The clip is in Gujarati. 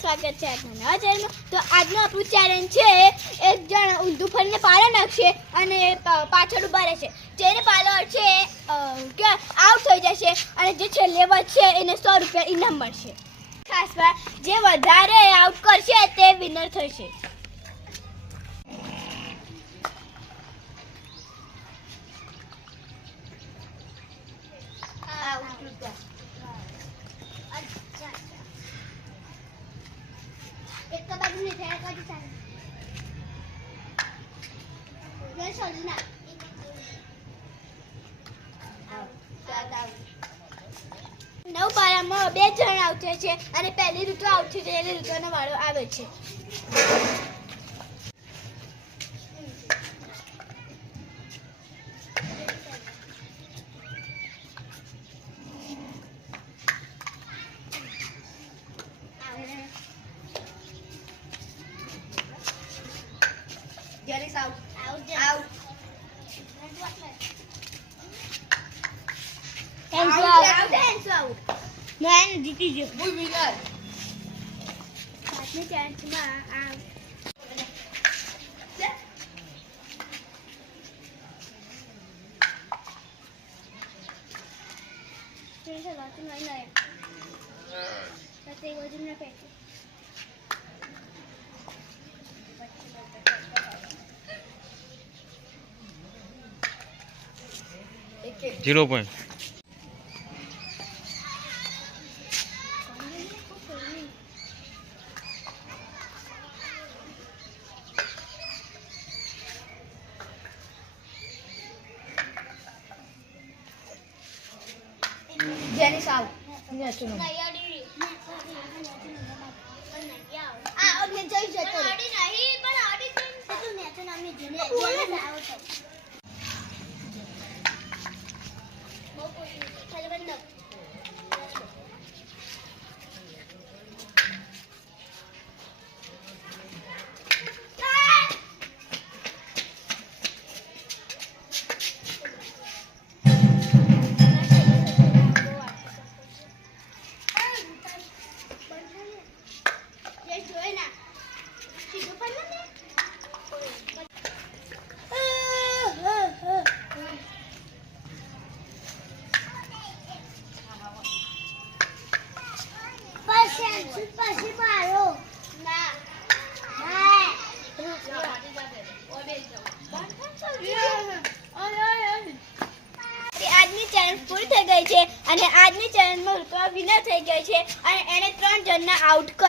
સ્વાગત છે આજના નવા ચેનલમાં। તો આજનો આપણું ચેલેન્જ છે એક જણ ઊંધું ફરીને પાળો નાખશે અને પાછળ ઊભા રહેશે, જેને પાળો છે કે આઉટ થઈ જશે અને જે છેલ્લે વધશે એને 100 રૂપિયા ઇનામ મળશે। ખાસ વાત, જે વધારે આઉટ કરશે તે વિનર થશે। एक तो बाजू नहीं ठहर कर दिखा ये सोली ना नव पाराમાં બે જણ આવશે છે અને પહેલી ઋતુ આવશે છે એટલે ઋતુનો વાળો આવે છે। Jenny's out. Out. Out. Hands out. Man, જીતી ગયો. હું વિનર. સાતમી ચાન્સમાં આ તે વાતો નહીં લાયા. તે વજન ના પેટે. Zero point. Jenny's out. આ ઓડિયન્સ જઈ જતો. આડી નહીં પણ આડી તો નેચો નામની જેને